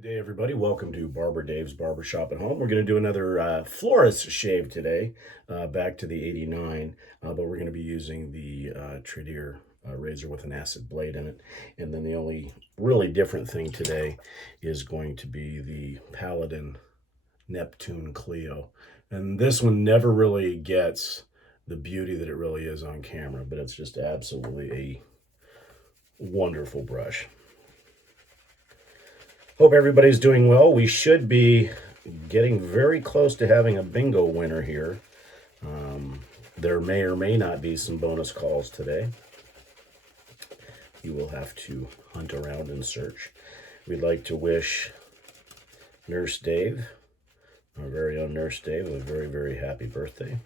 Good day, everybody. Welcome to Barber Dave's Barbershop at Home. We're going to do another Floris shave today, back to the 89, but we're going to be using the Tradere razor with an acid blade in it. And then the only really different thing today is going to be the Paladin Neptune Cleo. And this one never really gets the beauty that it really is on camera, but it's just absolutely a wonderful brush. Hope everybody's doing well. We should be getting very close to having a bingo winner here. There may or may not be some bonus calls today. You will have to hunt around and search. We'd like to wish Nurse Dave, our very own Nurse Dave, a very, very happy birthday.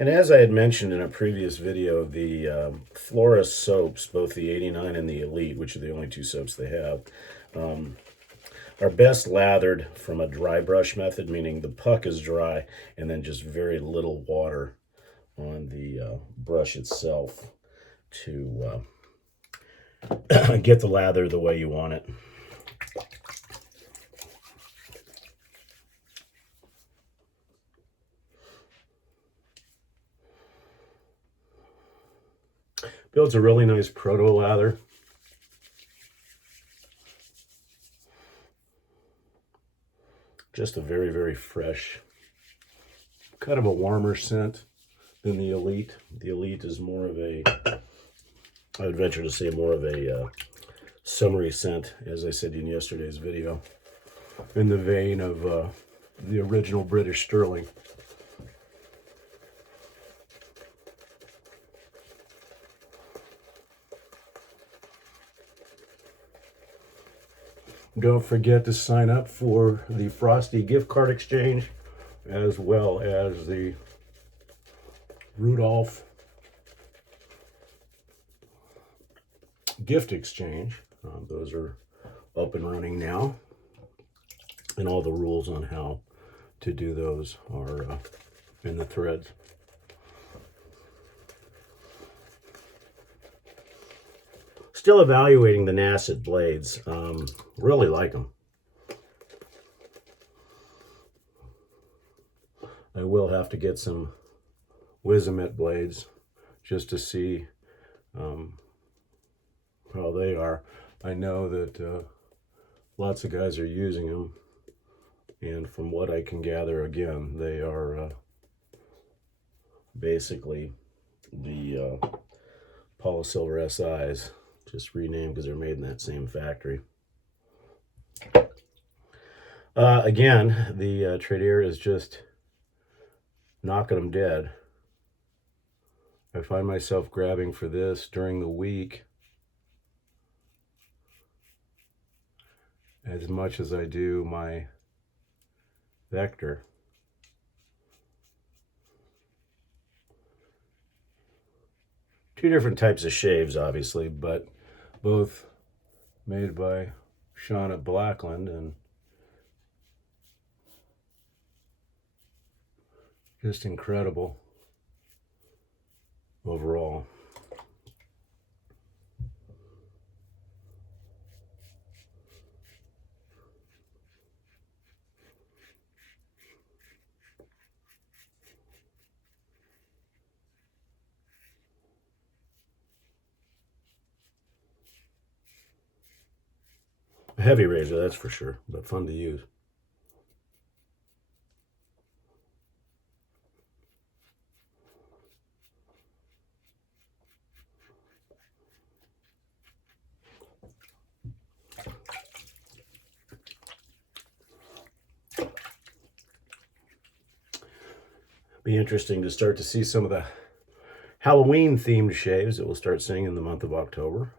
And as I had mentioned in a previous video, the Floris soaps, both the 89 and the Elite, which are the only two soaps they have, are best lathered from a dry brush method, meaning the puck is dry and then just very little water on the brush itself to get the lather the way you want it. Builds a really nice proto lather. Just a very, very fresh, kind of a warmer scent than the Elite. The Elite is more of a, I would venture to say, more of a summery scent, as I said in yesterday's video, in the vein of the original British Sterling. Don't forget to sign up for the Frosty gift card exchange, as well as the Rudolph gift exchange. Those are up and running now, and all the rules on how to do those are in the threads. Still evaluating the Nacet blades. Really like them. I will have to get some Wizamet blades just to see how they are. I know that lots of guys are using them, and from what I can gather, again, they are basically the Polysilver SIs, just renamed because they're made in that same factory. Again, the Tradere is just knocking them dead. I find myself grabbing for this during the week as much as I do my Vector. Two different types of shaves, obviously, but both made by Sean at Blackland, and just incredible overall. A heavy razor, that's for sure, but fun to use. Be interesting to start to see some of the Halloween themed shaves that we'll start seeing in the month of October.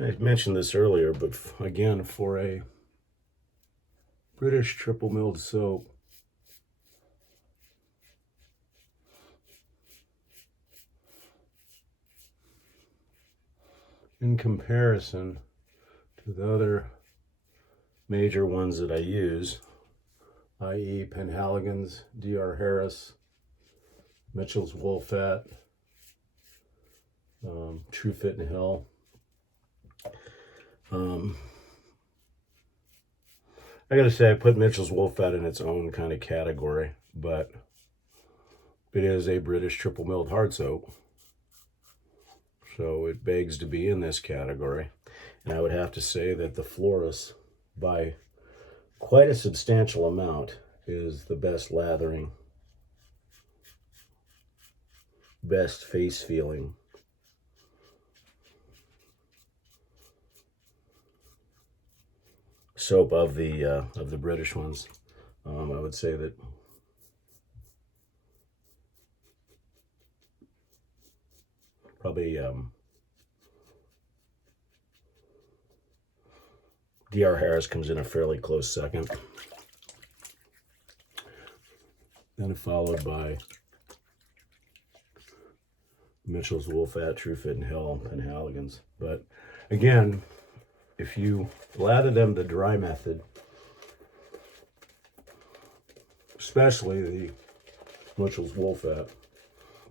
I mentioned this earlier, but again, for a British triple milled soap. In comparison to the other major ones that I use, i.e. Penhaligon's, D.R. Harris, Mitchell's Wool Fat, True Fit and Hill. I gotta say, I put Mitchell's Wool Fat in its own kind of category, but it is a British triple milled hard soap, so it begs to be in this category. And I would have to say that the Floris, by quite a substantial amount, is the best lathering, best face feeling soap of the British ones. I would say that probably D.R. Harris comes in a fairly close second, then followed by Mitchell's Wool Fat, True Fit and Hill, and Penhaligon's. But again, if you lather them the dry method, especially the Mitchell's Wool Fat,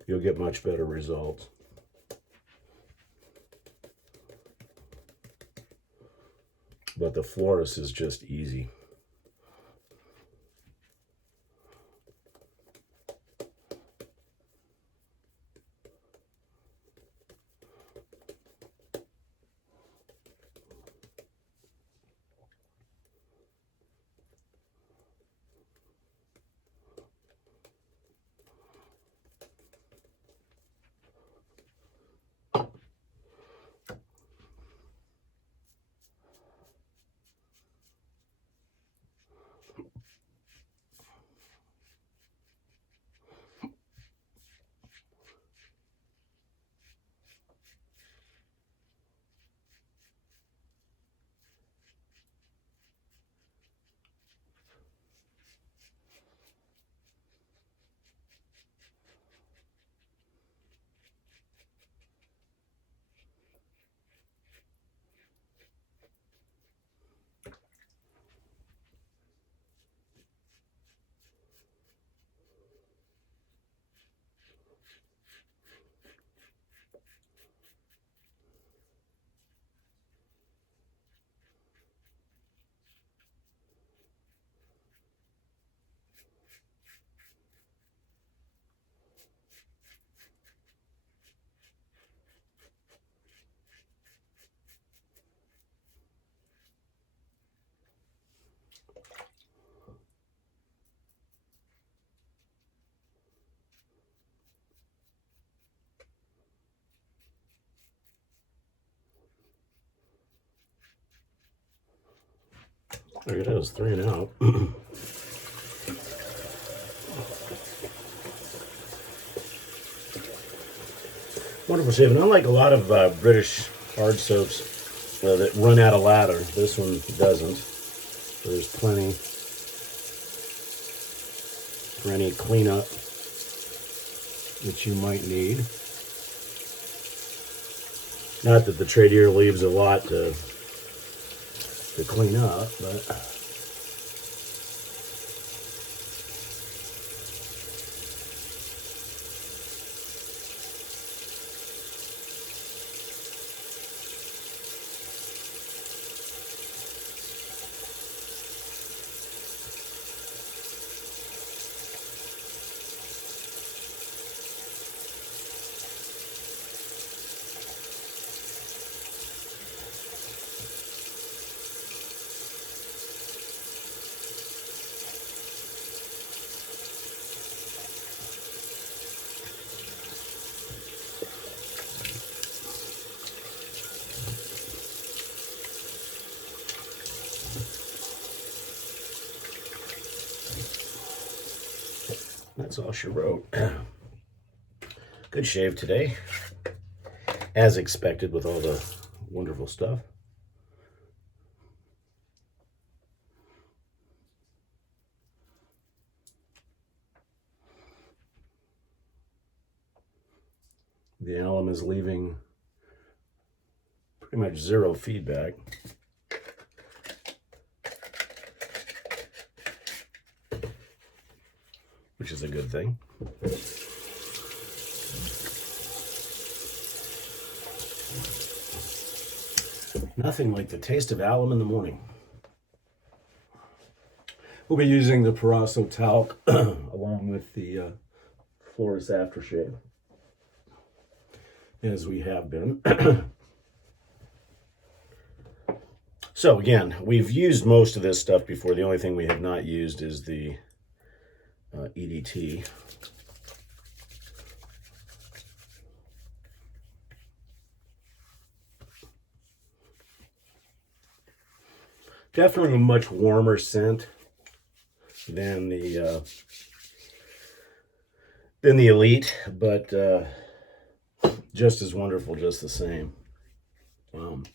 you'll get much better results. But the Floris is just easy. There it is, 3 and out. Wonderful shave. And unlike a lot of British hard soaps that run out of lather, this one doesn't. There's plenty for any cleanup that you might need. Not that the Tradere leaves a lot to clean up, but that's all she wrote. Good shave today, as expected with all the wonderful stuff. The alum is leaving pretty much zero feedback. Which is a good thing. Nothing like the taste of alum in the morning. We'll be using the Paladin talc along with the Floris Aftershave, as we have been. So again, we've used most of this stuff before. The only thing we have not used is the EDT. Definitely a much warmer scent than the Elite, but just as wonderful, just the same. The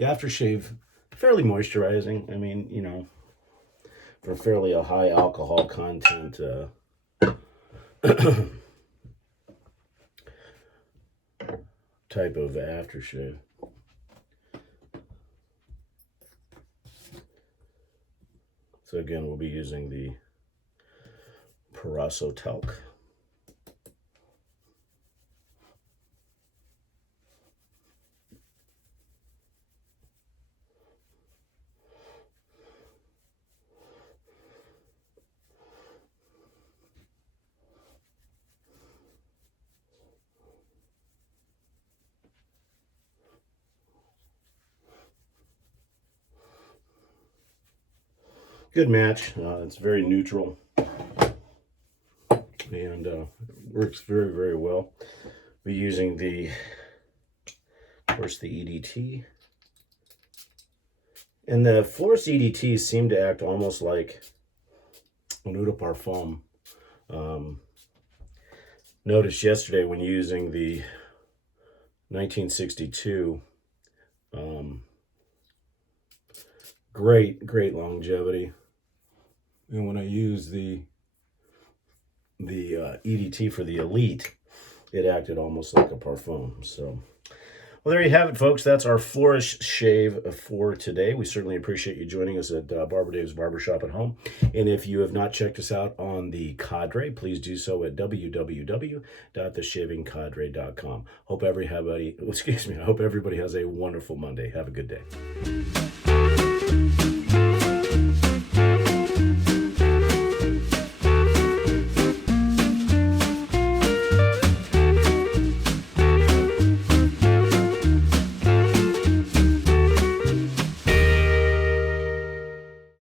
aftershave, fairly moisturizing. I mean, you know, for fairly a high alcohol content type of aftershave. So again, we'll be using the Paladin talc. Good match. It's very neutral and works very, very well. We're using of course, the EDT. And the Floris EDTs seem to act almost like an eau de parfum. Noticed yesterday when using the 1962, great longevity. And when I use the EDT for the Elite, it acted almost like a parfum. So, well, there you have it, folks. That's our Floris shave for today. We certainly appreciate you joining us at Barber Dave's Barbershop at Home. And if you have not checked us out on the Tradere, please do so at www.theshavingtradere.com. I hope everybody has a wonderful Monday. Have a good day.